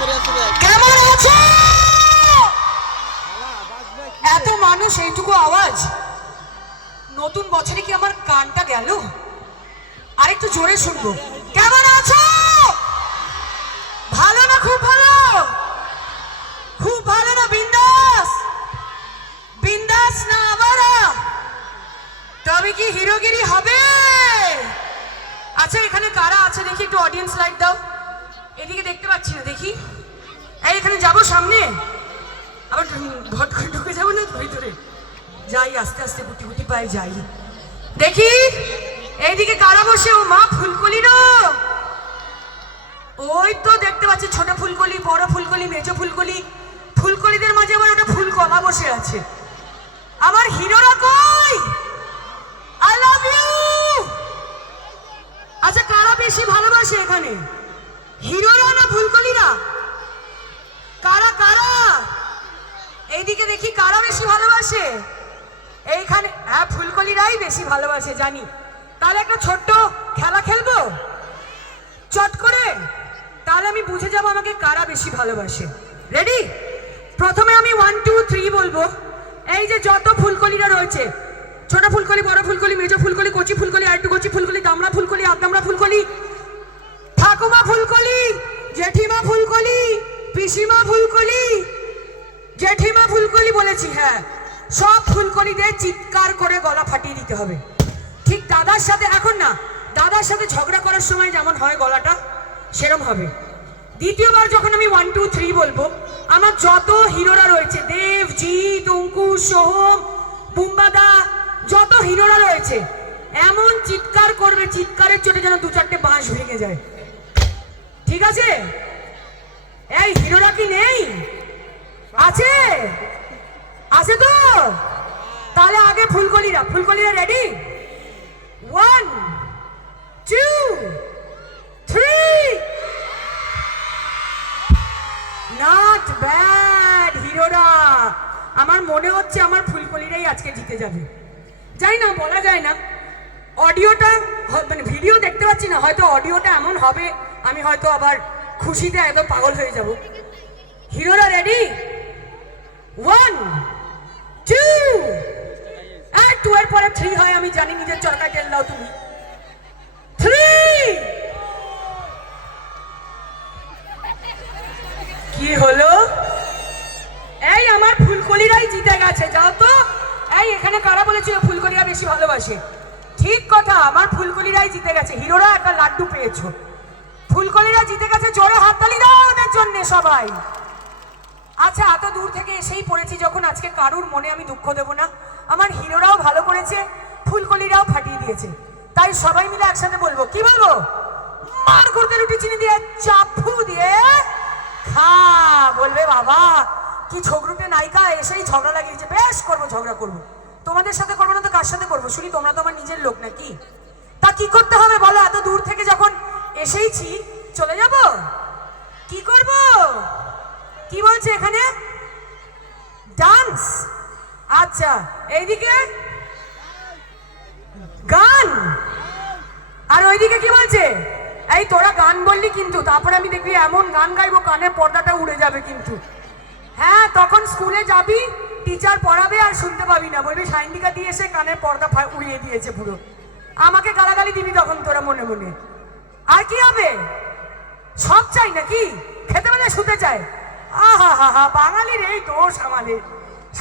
কেমন আছে এত মানুষ, এইটুকু আওয়াজ? নতুন বছরে কি আমার কানটা গেল? আরেকটু জোরে শুনবো। কেমন আছো? ভালো না? খুব ভালো? খুব ভালো না? বিন্দাস বিন্দাস না আবারা? তবে কি হিরোগিরি হবে? আচ্ছা, এখানে কারা আছে দেখি, একটু অডিয়েন্স লাইট দাও। এদিকে দেখতে পাচ্ছি না, দেখি। এই এখানে যাবো সামনে, আবার ঘট করে ঢুকে যাবো না ভিতরে? যাই আস্তে আস্তে, গুটি গুটি পায়ে যাই। দেখি এইদিকে কারা বসে? ও মা, ফুলকলিরও। ওই তো দেখতে পাচ্ছি, ছোট ফুলকলি, বড় ফুলকলি, মেজো ফুলকলি। ফুলকলিদের মাঝে আবার ওটা ফুলকলা বসে আছে। আমার হিরোরা কই? I love you. আচ্ছা, কারা বেশি ভালোবাসে এখানে, হিরোরা না ফুলকলিরা? কারা কারা? এইদিকে দেখি কারা বেশি ভালোবাসে এইখানে? হ্যাঁ, ফুলকলিরাই বেশি ভালোবাসে জানি। তাহলে একটা ছোট্ট খেলা খেলবো চট করে, তাহলে আমি বুঝে যাবো আমাকে কারা বেশি ভালোবাসে। রেডি? প্রথমে আমি 1 2 3 বলবো। এই যে যত ফুলকলিরা রয়েছে, ছোট ফুলকলি, বড় ফুলকলি, মেজো ফুলকলি, কচি ফুলকলি, আরেকটু কচি ফুলকলি, দামড়া ফুলকলি, আধদামড়া ফুলকলি, ঠাকুমা ফুলকলি, জেঠিমা ফুলকলি, পিসিমা ফুলকলি, জেঠিমা ফুলকলি বলেছি, হ্যাঁ। সব ফুলকলিদের চিৎকার করে গলা ফাটিয়ে দিতে হবে। ঠিক দাদার সাথে, এখন না, দাদার সাথে ঝগড়া করার সময় যেমন হয় গলাটা, সেরম হবে। দ্বিতীয়বার যখন আমি 1 2 3 বলবো, আমার যত হিরোরা রয়েছে, দেব, জিৎ, অঙ্কুশ, সোহম, বুম্বাদা, যত হিরোরা রয়েছে, এমন চিৎকার করবে, চিৎকারের চোটে যেন 2-4টে বাঁশ ভেঙে যায়। ঠিক আছে? এই হিরোরা কি নেই? আছে? আছে তো? তাহলে আগে ফুলকলিরা। ফুলকলিরা রেডি? 1 2 3। নট ব্যাড হিরোরা। আমার মনে হচ্ছে আমার ফুলকলিরাই আজকে জিতে যাবে। যাই না, বলা যায় না। অডিওটা মানে ভিডিও দেখতে পাচ্ছি না, হয়তো অডিওটা এমন হবে আমি হয়তো আবার খুশিতে একদম পাগল হয়ে যাব। হিরোরা রেডি? 1 2। আর 2 এর পরে 3 হয়, আমি জানি, নিজের চরকায় তেল দাও তুমি। 3। কি হলো? এই আমার ফুলকলিরাই জিতে গেছে। যাও তো। এই এখানে কারা বলেছিল ফুলকলিরা বেশি ভালোবাসে? ঠিক কথা, আমার ফুলকলিরাই জিতে গেছে। হিরোরা একটা লাড্ডু পেয়েছো, ফুলকলিরা জিতে গেছে। জোরে হাততালি দাও ওদের জন্য সবাই। আচ্ছা, এত দূর থেকে এসেই পড়েছি যখন, আজকে কারুর মনে আমি দুঃখ দেব না। আমার হিরোরাও ভালো করেছে, ফুলকলিরাও ফাটিয়ে দিয়েছে। তাই সবাই মিলে একসাথে বলবো। কি বলবো? মার করতে রুটি চিনি দিয়ে, চাপু দিয়ে খা। বলবে বাবা কি ঝগড়ুটে নায়িকা, এসেই ঝগড়া লাগিয়েছে। বেশ করবো, ঝগড়া করবো। তোমাদের সাথে করবো না তো কার সাথে করবো শুনি? তোমরা তো আমার নিজের লোক নাকি? তা কি করতে হবে বলো? এত দূর থেকে যখন এসেইছি, চলে যাব? কি করব? কি বলছে এখানে? ডান্স? আচ্ছা, এইদিকে গান, আর ওইদিকে কি বলছে? এই তোরা গান বললি কিন্তু, তারপরে আমি দেখবি এমন গান গাইবো কানের পর্দাটা উড়ে যাবে কিন্তু। হ্যাঁ, তখন স্কুলে যাবি, টিচার পড়াবে আর শুনতে পাবি না, বলবি সাইন্ডিকা দিয়ে এসে কানের পর্দা উড়িয়ে দিয়েছে পুরো। আমাকে গালাগালি দিবি তখন তোরা মনে মনে। আর কি হবে? সব চাই নাকি? খেতে পেলে শুতে চায়? আহা হা হা, বাঙালির এই দোষ আমাদের,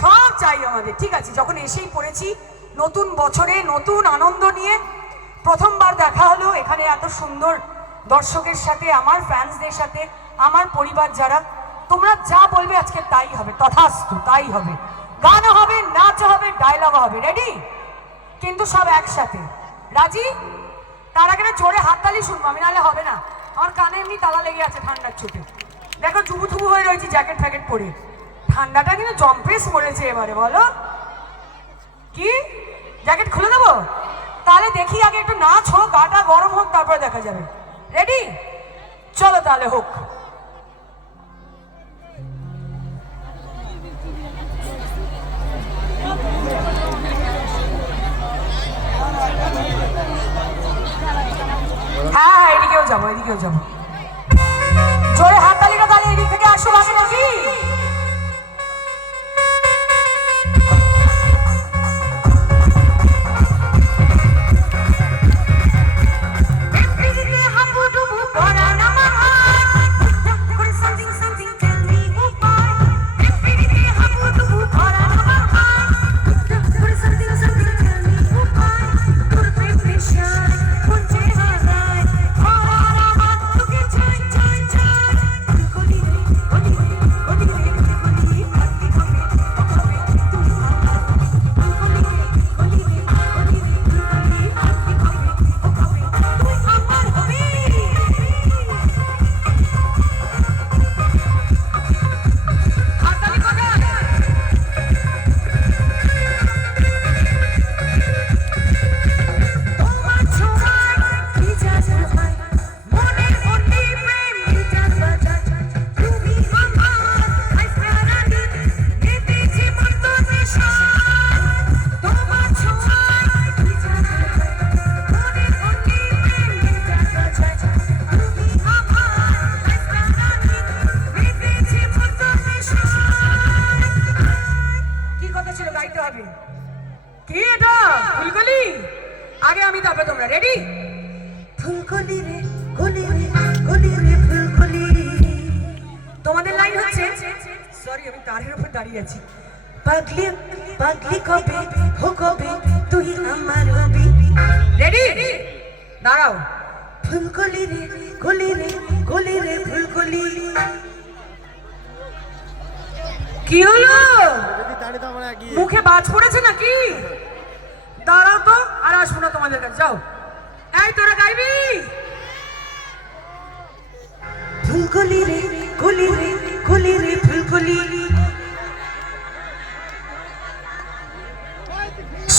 সব চাই আমাদের। ঠিক আছে, যখন এসেই পড়েছি নতুন বছরে, নতুন আনন্দ নিয়ে, প্রথমবার দেখা হলো এখানে এত সুন্দর দর্শকের সাথে, আমার ফ্যান্সদের সাথে, আমার পরিবার যারা, তোমরা যা বলবে আজকে তাই হবে। তথাস্তু, তাই হবে। গান হবে, নাচ হবে, ডায়লগ হবে। রেডি? কিন্তু সব একসাথে। রাজি? তার আগে জোরে হাততালি শুনবো আমি, নাহলে হবে না। আমার কানে এমনি তালা লেগে আছে ঠান্ডার চোটে। দেখো চুবু থুবু হয়ে রয়েছে জ্যাকেট ফ্যাকেট পরে। ঠান্ডাটা কিন্তু জম্পেস পড়েছে এবারে। বলো কি? জ্যাকেট খুলে দেবো? তাহলে দেখি আগে একটু নাচ হোক, গাটা গরম হোক, তারপরে দেখা যাবে। রেডি? চলো তাহলে হোক। হ্যাঁ, এদিকেও যাবো, এদিকেও যাবো। জোরে হাততালিটা তাহলে এদিকে তারের উপর দাঁড়িয়ে আছি। পাগলি পাগলি কবে হো কবে তুই আমার হবি। রেডি দাঁড়াও। ফুলকলি রে কলি রে কলি রে ফুলকলি। কি হলো মুখে বাজ পড়েছে নাকি? দাঁড়াও তো আর আসবো না তোমাদের কাছে, যাও। এই তোরা গাইবি? ফুলকলি রে কলি রে কলি রে ফুলকলি।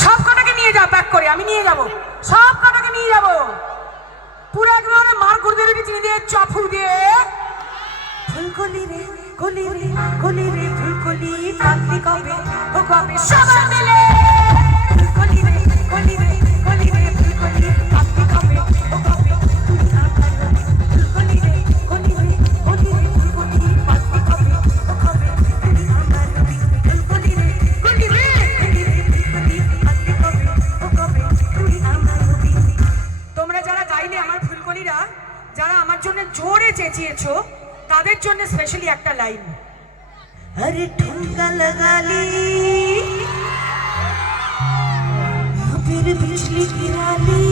সব কটাকে নিয়ে যাও প্যাক করে, আমি নিয়ে যাব। সব কটাকে নিয়ে যাব পুরো একবারে মার গুর্দে রেডি চিনি দিয়ে চফু দিয়ে। ফুলকলি রে কলি রে কলি রে ফুলকলি। পাগলি কবে ও কবে সবাই মিলে। ফুলকলি রে কলি রে কলি রে ফুলকলি। পাগলি কবে ও কবে তুই আমার হবি। ফুলকলি রে কলি রে কলি রে ফুলকলি। পাগলি কবে ও কবে তুই আমার হবি। ফুলকলি রে কলি রে কলি রে ফুলকলি। পাগলি কবে ও কবে তুই আমার হবি। তোমরা যারা গাইলে আমার ফুলকলিরা, যারা আমার জন্য জোরে চেঁচিয়েছো, তাদের জন্য স্পেশালি একটা লাইন। अरे ठुमका लगा ली फिर बिजली गिरा ली।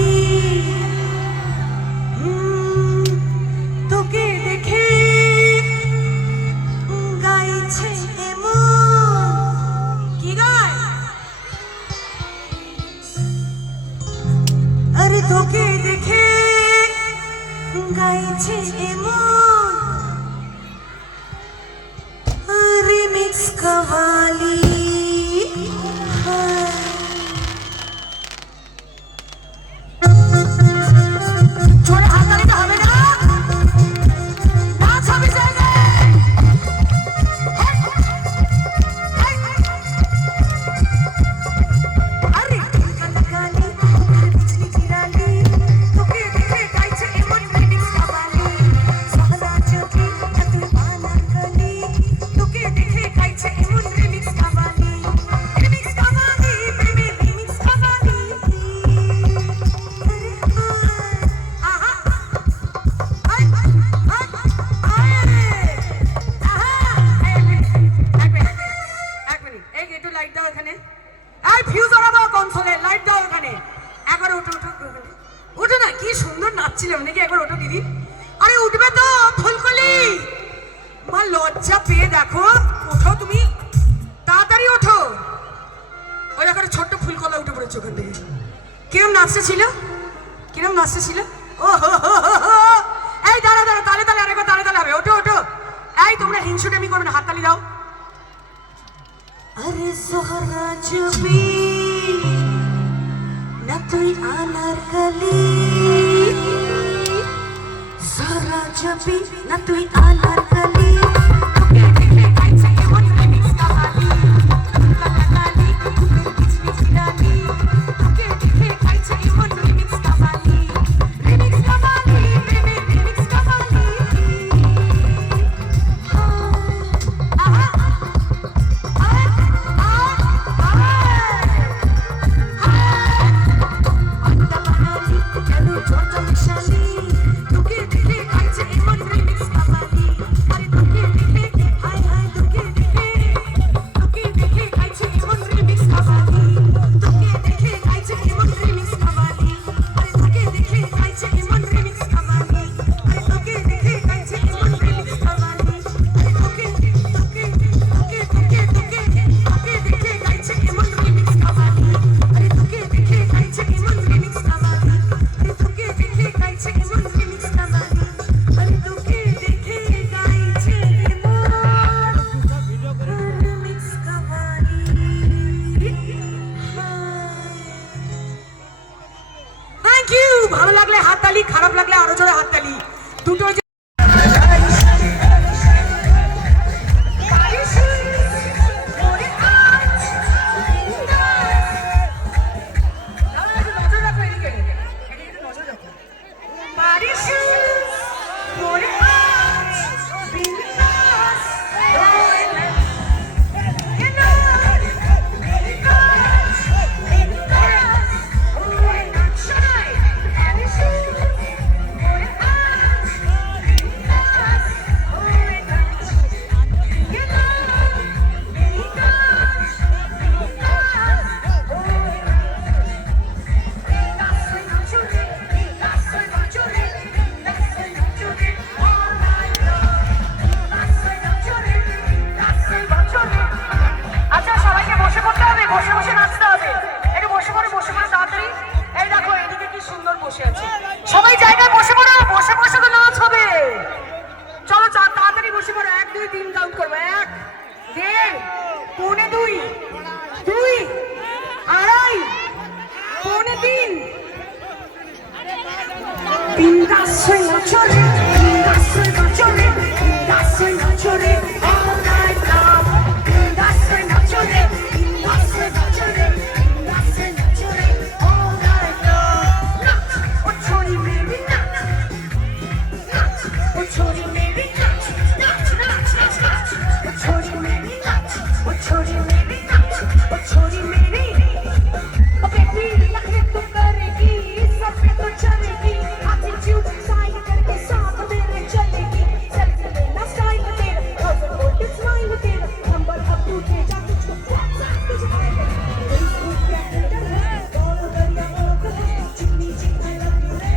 তোকে দেখে গাইছে এমন। কি গায়? আরে তোকে দেখে গাইছে এমন। रिमिक्स कवाली छोड़े हाथ ताली तो हमें ना नाच हमें जाएंगे। अरे कलकाली बिजली गिराली तोके देखे गाइছে এমন रिमिक्स कवाली। सहना चुकी तू पाना गली তোকে দেখে গাইছে এমন রিমিক্স কাবালি। রিমিক্স কাবালি প্রেমে রিমিক্স কাবালি। আহা আই আই আহা এক মিনিট এই একটু লাইট দাও এখানে। এই ফিউজ ওরাবো কনসোলে লাইট দাও এখানে। একবার উঠো উঠো উঠো না, কি সুন্দর নাচছিলাম নাকি? একবার ওঠো দিদি। আরে উঠবে তো ফুলকলি। মা লজ্জা পেয়ে দেখো, ওঠো তুমি, তাড়াতাড়ি ওঠো। ওই একটা ছোট্ট ফুলকলা উঠে পড়েছে ওখান থেকে। কিরম নাচতে ছিল, কিরম নাচতে ছিল। ও হো হো হো। এই দাঁড়া দাঁড়া, তালে তালে আরেকবার তালে তালে হবে। ওঠো ওঠো। এই তোমরা হিংসুটামি করবে না, হাততালি দাও। আরে সোহরা জবি না তুই আনারকলি। সোহরা জবি না তুই আনারকলি। তোকে দেখে গাইছে এমন রিমিক্স কাবালি। আরে তিন কাউন্ট করবো, এক, দেড়, পৌনে দুই, দুই, আড়াই, পৌনে তিন, তিনটাশোয় নচরে, তিনটাশোয় নচরে, তিনটাশোয় নচরে, all night long, তিনটাশোয় নচরে, তিনটাশোয় নচরে, তিনটাশোয় নচরে, all night long, নাচ, ও ছোড়ি মেরি নাচ, নাচ, ও ছোড়ি মেরি নাচ, নাচ, নাচ, নাচ, নাচ, ও ছোড়ি মেরি নাচ, ও ছোড়ি মেরি নাচ, ও ছোড়ি মেরি, ও বেবি लगने तो करेगी, सब पे तो चलेगी, attitude style करके साथ मेरे चलेगी, selfie लेना style तेरा, thousand volt smile तेरा, नंबर अब टूटे जा तुझको WhatsApp पे जाएगा, Facebook पे Twitter है, follow कर या follow है, चिकनी चिकनी love you रे,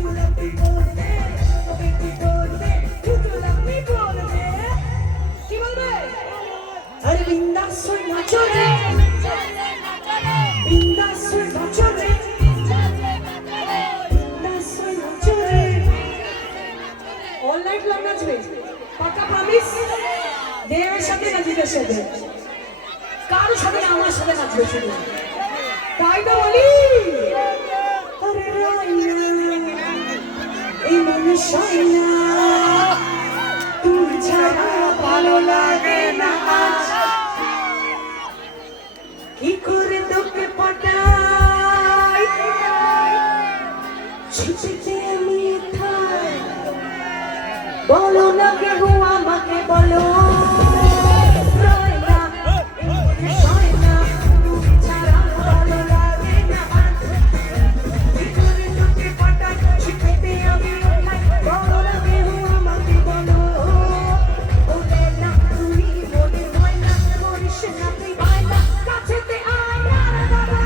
you love me बोल दे, ओ बेबी बोल दे, you love me बोल दे, की बोल दे? अरे बिंदास सोई नाचो रे, बिंदास सोई नाचो रे, बिंदास सोई नाचो रे, all night long নাচবে, পাকা প্রমিস, দেবের সাথে না জিতের সাথে, কারোর সাথে না আমার সাথে নাচবে শুধু, তাই তো বলি, আরে রাইনা, এই মনে সাইনা, তুমি ছাড়া ভালো লাগে না আজ, কি করে তোকে পটাই, ছিচিতে আমি থাই, বলো না কেউ আমাকে বলো, রাইনা, এই মনে সাইনা, তুমি ছাড়া ভালো লাগে না আজ, কি করে তোকে পটাই, ছিচিতে আমি থাই, বলো না কেউ আমাকে বলো, বলে না তুমি মনে হয় না, করিস না তুই ভাই না, কাছেতে আয় না বাবা,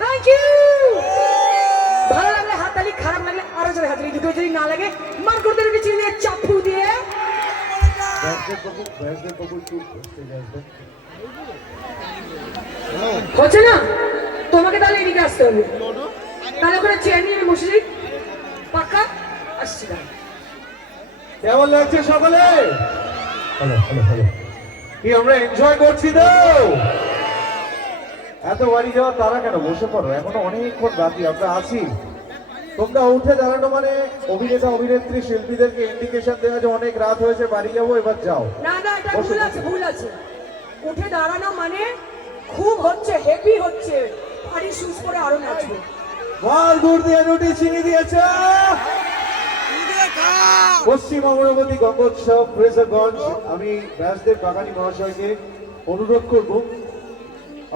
Thank you! ভালো লাগলে হাততালি, খারাপ লাগলে আরো জোরে হাততালি, দুটো যদি না লাগে মার করতে রুটি চিনি দিয়ে চাপু দিয়ে, হচ্ছে না? তোমাকে তাহলে এদিকে আসতে হবে, তাহলে ওখানে চেয়ার নিয়ে আমি বসে যাই, পাক্কা আসছি না। কেমন লাগছে সকলে? হ্যালো হ্যালো হ্যালো, কি আমরা এনজয় করছি তো? এত বাড়ি যাওয়ার তারা কেন? বসে পড়ো, এখনো অনেকক্ষণ বাকি, আমরা আছি। তোমরা উঠে দাঁড়ানো মানে অভিনেতা অভিনেত্রী শিল্পীদেরকে ইন্ডিকেশন দেওয়া যে অনেক রাত হয়েছে, বাড়ি যাবো, এবার যাও। না না, এটা ভুল আছে, ভুল আছে। উঠে দাঁড়ানো মানে খুব হচ্ছে, হেভি হচ্ছে, ভারী শুজ পরে আরো নাচবো। মাল গুড় দিয়ে রুটি চিনি দিয়েছে। পশ্চিম অমরাবতী গঙ্গোৎসব ফ্রেজারগঞ্জ, আমি ব্যাসদেব বাগানী মহাশয়কে অনুরোধ করব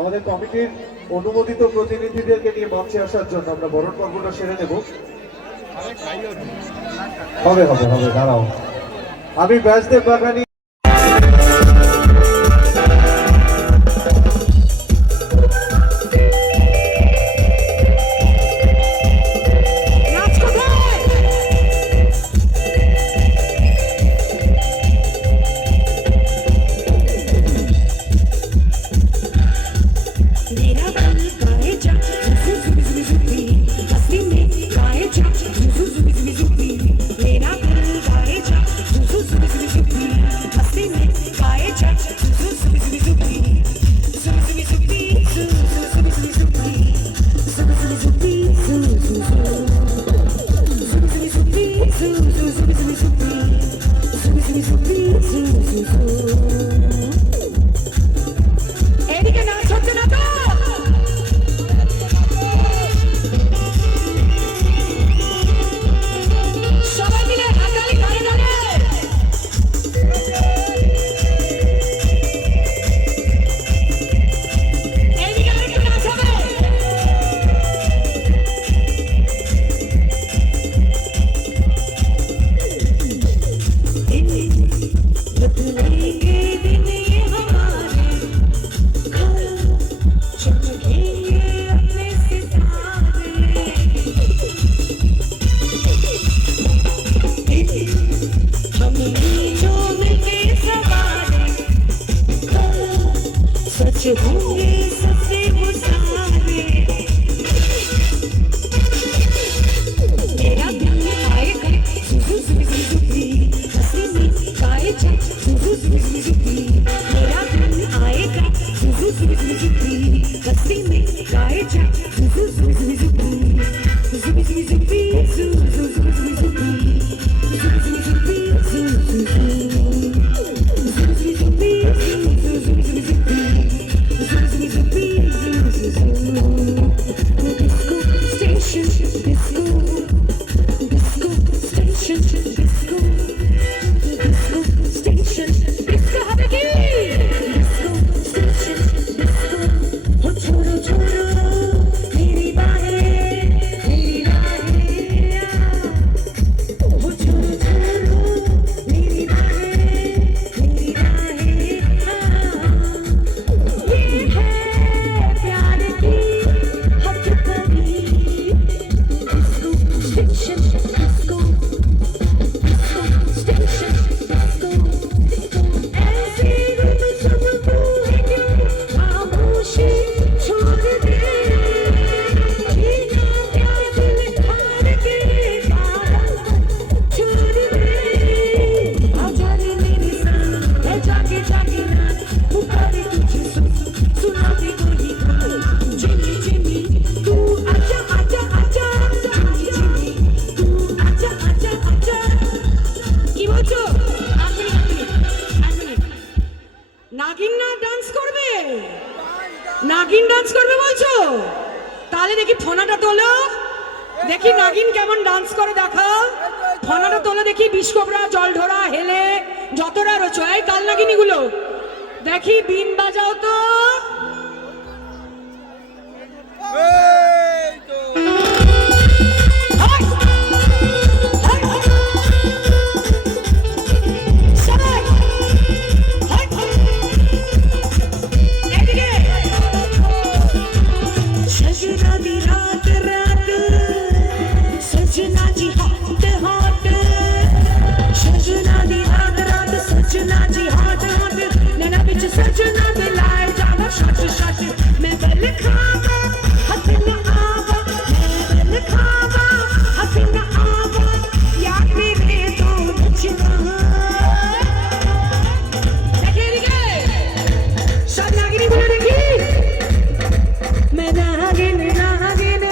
আমাদের কমিটির অনুমোদিত প্রতিনিধিদেরকে নিয়ে মঞ্চে আসার জন্য। আমরা বরণ পর্বটা সেরে নেব। হবে হবে হবে, দাঁড়াও। আমি Vyasdev বাগানী Zubi zubi zubi zubi, এদিকে নাচ হচ্ছে না তো? সবাই মিলে হাততালি ধরে ধরে এদিকে আরেকটু নাচ হবে। बदलेंगे दिन ये हमारे, चमकेंगे अपने सितारे। हम ही जो मिलके सवारे, सच होंगे सबसे वो सारे। मेरा दिल आएगा जुजू जुजू जुजू, हंसी में गाए जा जुजू जुजू जुजू। मेरा दिल आएगा जुजू जुजू जुजू, हंसी में गाए जा जुजू जुजू जुजू। जुजू जुजू जुजू, जुजू जुजू जुजू, जुजू जुजू जुजू, जुजू जुजू। Disco station, disco, disco station, disco, disco station, disco habegi, disco station, disco. हो छोड़ो छोड़ो मेरी बाहें, मेरी राहें। हो छोड़ो छोड़ो मेरी बाहें, मेरी राहें। ये है प्यार की हद कभी। Disco station, disco, disco station, disco, disco. ऐसे गुम सुम हुए क्यों खामोशी छोड़ दे। जीना क्या दिल हार के बाहर छोड़ दे। आजा रे मेरे संग, है जाके जाके रात पुकारे तुझे सुना दे कोई गाना। जिमी जिमी तू आजा आजा आजा, जिमी जिमी तू आजा आजा आजा। কি বলছো? এক মিনিট, এক মিনিট। নাগিন না ডান্স করবে? নাগিন ডান্স করবে বলছো? তাহলে দেখি ফোনাটা তোলো, দেখি নাগিন কেমন ডান্স করে দেখাও। ফোনাটা তোলো দেখি, বিষ্কবরা জলঢোরা হেলে যতটা রয়েছে এই কাল নাগিনী গুলো দেখি, বিন বাজাও তো। হাই! হাই! সবাই! হাই! এদিকে! सजना दी रात रात, सजना जी हाथ हाथ। सजना दी रात रात, सजना जी हाथ हाथ। नैना बिच सजना दे लाए जावा शट शट। मैं बल खावा हथ न आवा, मैं बल खावा हथ न आवा। याद मेरे तो नचना। দেখি এদিকে! সব নাগিনীগুলো দেখি! मैं नागिन नागिन,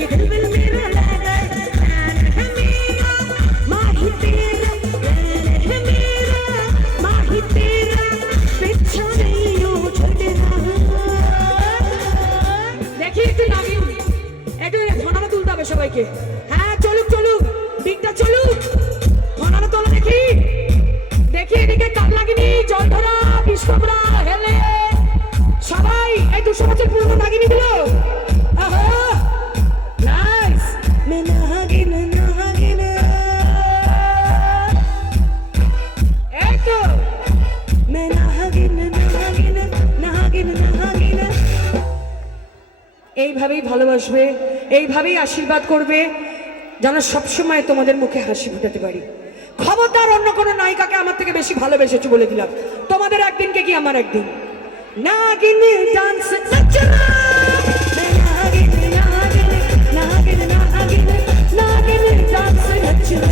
ये दिल मेरा लगा है मेरा, माही तेरा है मेरा, माही तेरा पीछा नहीं हो छूटना। দেখি একটু নাগিন, একটু ফোনাটা তুলতে হবে সবাইকে। হ্যাঁ চলুক চলুক, দিকটা চলুক, ফোনাটা তোলো দেখি। দেখি এদিকে কাল নাগিনী জলধরা বিষ্কবরা হেলে সবাই এই 200 বছর পুরনো নাগিনী গুলো। নাইস! मैं नागिन नागिन, এই তো मैं नागिन नागिन, नागिन नागिन। এইভাবেই ভালোবাসবে, এইভাবেই আশীর্বাদ করবে, যেন সবসময় তোমাদের মুখে হাসি ফুটাতে পারি। খবরদার অন্য কোনো নায়িকাকে আমার থেকে বেশি ভালোবেসেছো বলে দিলাম। তোমাদের একদিনকে কি আমার একদিন। নাগিন ডান্স নচনা, मैं नागिन नागिन, नागिन नागिन, नागिन डांस नचना।